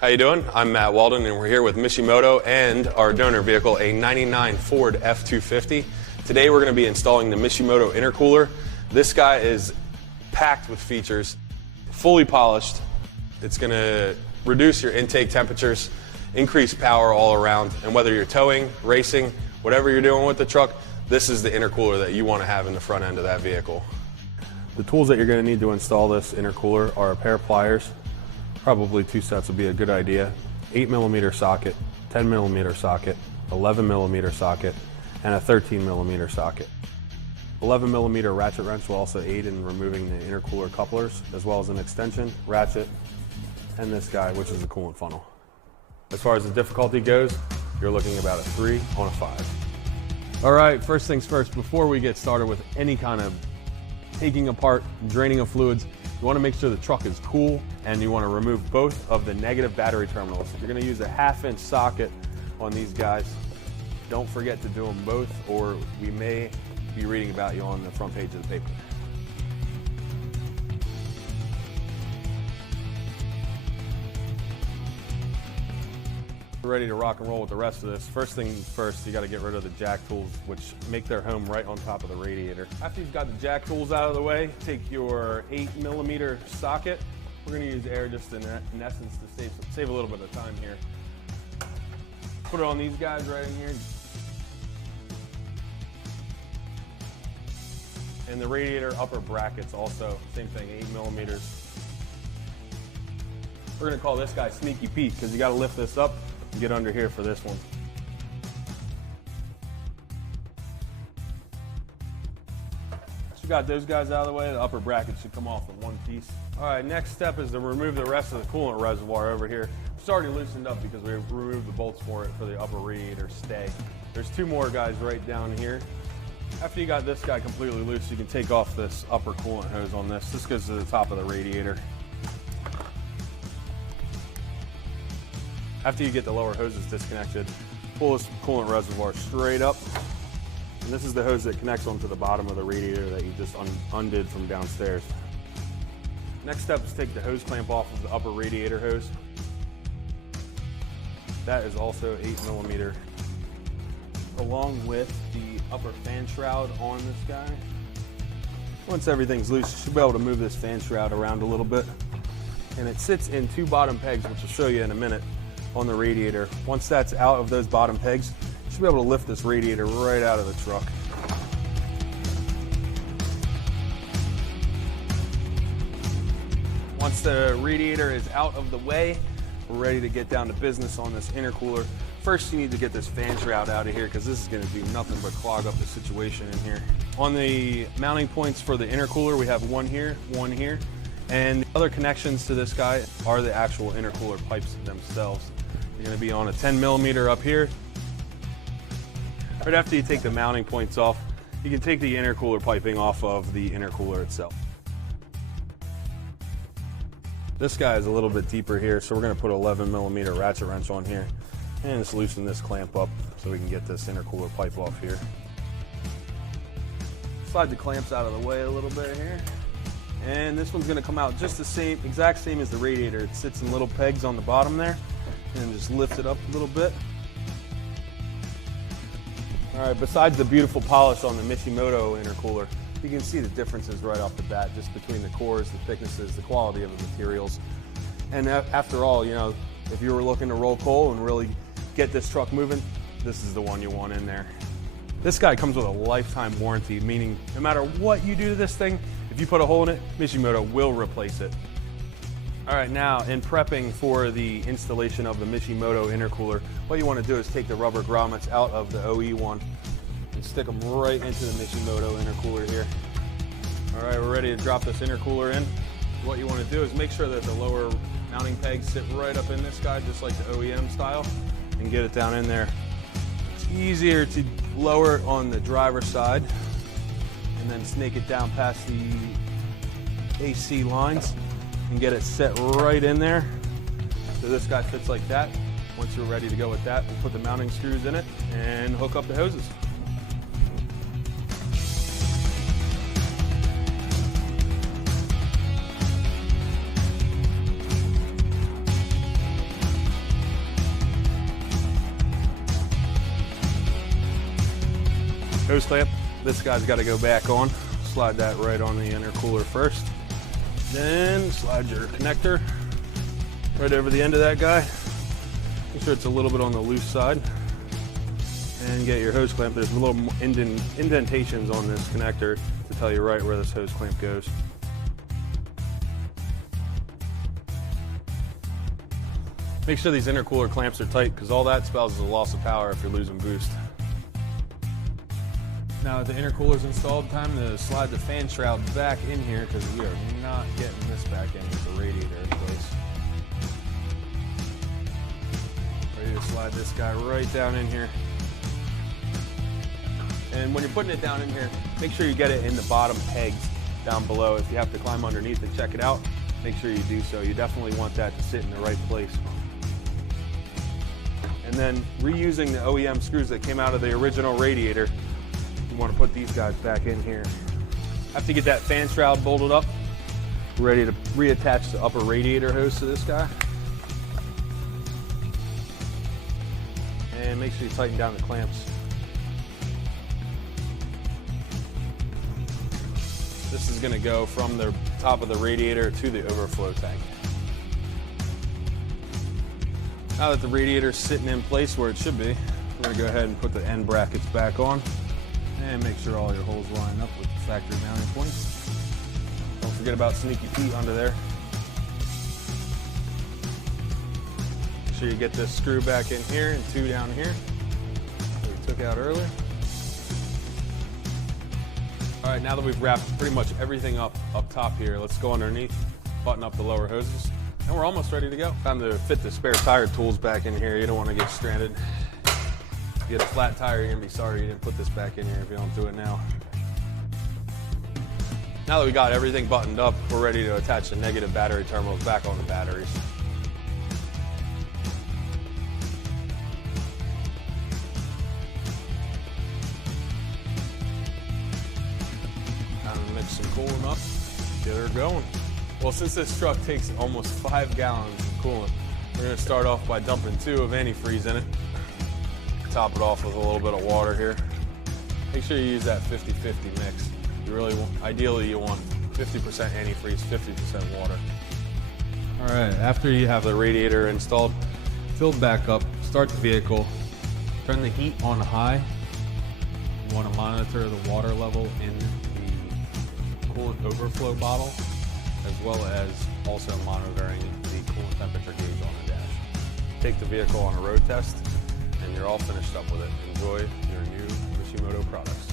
How you doing? I'm Matt Walden, and we're here with Mishimoto and our donor vehicle, a 99 Ford F-250. Today we're going to be installing the Mishimoto intercooler. This guy is packed with features, fully polished. It's going to reduce your intake temperatures, increase power all around, and whether you're towing, racing, whatever you're doing with the truck, this is the intercooler that you want to have in the front end of that vehicle. The tools that you're going to need to install this intercooler are a pair of pliers. Probably 2 sets would be a good idea. 8mm socket, 10mm socket, 11mm socket, and a 13mm socket. 11mm ratchet wrench will also aid in removing the intercooler couplers, as well as an extension, ratchet, and this guy, which is the coolant funnel. As far as the difficulty goes, you're looking about a 3 on a 5. All right, first things first, before we get started with any kind of taking apart, draining of fluids, you want to make sure the truck is cool, and you want to remove both of the negative battery terminals. You're going to use a 1/2 inch socket on these guys. Don't forget to do them both, or we may be reading about you on the front page of the paper. We're ready to rock and roll with the rest of this. First things first, you got to get rid of the jack tools, which make their home right on top of the radiator. After you've got the jack tools out of the way, take your 8mm socket. We're going to use air just in essence to save a little bit of time here. Put it on these guys right in here. And the radiator upper brackets also, same thing, 8mm. We're going to call this guy Sneaky Pete because you got to lift this up and get under here for this one. So you got those guys out of the way, the upper bracket should come off in one piece. All right, next step is to remove the rest of the coolant reservoir over here. It's already loosened up because we removed the bolts for it for the upper radiator stay. There's 2 more guys right down here. After you got this guy completely loose, you can take off this upper coolant hose on this. This goes to the top of the radiator. After you get the lower hoses disconnected, pull this coolant reservoir straight up. And this is the hose that connects onto the bottom of the radiator that you just undid from downstairs. Next step is take the hose clamp off of the upper radiator hose. That is also 8mm. Along with the upper fan shroud on this guy. Once everything's loose, you should be able to move this fan shroud around a little bit. And it sits in 2 bottom pegs, which I'll show you in a minute, on the radiator. Once that's out of those bottom pegs, you should be able to lift this radiator right out of the truck. Once the radiator is out of the way, we're ready to get down to business on this intercooler. First, you need to get this fan shroud out of here because this is going to do nothing but clog up the situation in here. On the mounting points for the intercooler, we have one here, and the other connections to this guy are the actual intercooler pipes themselves. You're going to be on a 10mm up here. Right after you take the mounting points off, you can take the intercooler piping off of the intercooler itself. This guy is a little bit deeper here, so we're going to put an 11mm ratchet wrench on here and just loosen this clamp up so we can get this intercooler pipe off here. Slide the clamps out of the way a little bit here. And this one's going to come out just the same, exact same as the radiator. It sits in little pegs on the bottom there, and just lift it up a little bit. All right, besides the beautiful polish on the Mishimoto intercooler, you can see the differences right off the bat, just between the cores, the thicknesses, the quality of the materials. And after all, you know, if you were looking to roll coal and really get this truck moving, this is the one you want in there. This guy comes with a lifetime warranty, meaning no matter what you do to this thing, if you put a hole in it, Mishimoto will replace it. All right, now in prepping for the installation of the Mishimoto intercooler, what you want to do is take the rubber grommets out of the OE one and stick them right into the Mishimoto intercooler here. All right, we're ready to drop this intercooler in. What you want to do is make sure that the lower mounting pegs sit right up in this guy, just like the OEM style, and get it down in there. It's easier to lower it on the driver's side and then snake it down past the AC lines and get it set right in there. So this guy fits like that. Once you're ready to go with that, we'll put the mounting screws in it and hook up the hoses. hose clamp. This guy's got to go back on. Slide that right on the intercooler first. Then slide your connector right over the end of that guy. Make sure it's a little bit on the loose side. And get your hose clamp. There's little indentations on this connector to tell you right where this hose clamp goes. Make sure these intercooler clamps are tight, because all that spells is a loss of power if you're losing boost. Now that the intercooler's installed, time to slide the fan shroud back in here, because we are not getting this back in with the radiator in place. Ready to slide this guy right down in here. And when you're putting it down in here, make sure you get it in the bottom pegs down below. If you have to climb underneath to check it out, make sure you do so. You definitely want that to sit in the right place. And then reusing the OEM screws that came out of the original radiator, you want to put these guys back in here. After you get that fan shroud bolted up, we're ready to reattach the upper radiator hose to this guy. And make sure you tighten down the clamps. This is going to go from the top of the radiator to the overflow tank. Now that the radiator is sitting in place where it should be, we're going to go ahead and put the end brackets back on and make sure all your holes line up with the factory mounting points. Don't forget about Sneaky Pete under there. Make sure you get this screw back in here and two down here that we took out earlier. All right, now that we've wrapped pretty much everything up top here, let's go underneath, button up the lower hoses, and we're almost ready to go. Time to fit the spare tire tools back in here. You don't want to get stranded. If you get a flat tire, you're gonna be sorry you didn't put this back in here if you don't do it now. Now that we got everything buttoned up, we're ready to attach the negative battery terminals back on the batteries. Time to mix some coolant up, get her going. Well, since this truck takes almost 5 gallons of coolant, we're going to start off by dumping 2 of antifreeze in it. Top it off with a little bit of water here. Make sure you use that 50-50 mix. You really want, ideally you want 50% antifreeze, 50% water. All right, after you have the radiator installed, filled back up, start the vehicle, turn the heat on high. You want to monitor the water level in the coolant overflow bottle, as well as also monitoring the coolant temperature gauge on the dash. Take the vehicle on a road test, and you're all finished up with it. Enjoy your new Mishimoto products.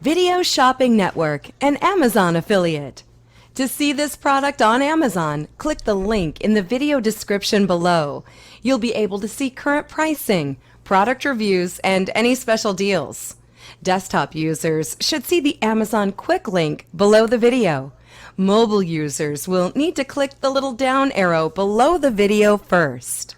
Video Shopping Network, an Amazon affiliate. To see this product on Amazon, click the link in the video description below. You'll be able to see current pricing, product reviews, and any special deals. Desktop users should see the Amazon quick link below the video. Mobile users will need to click the little down arrow below the video first.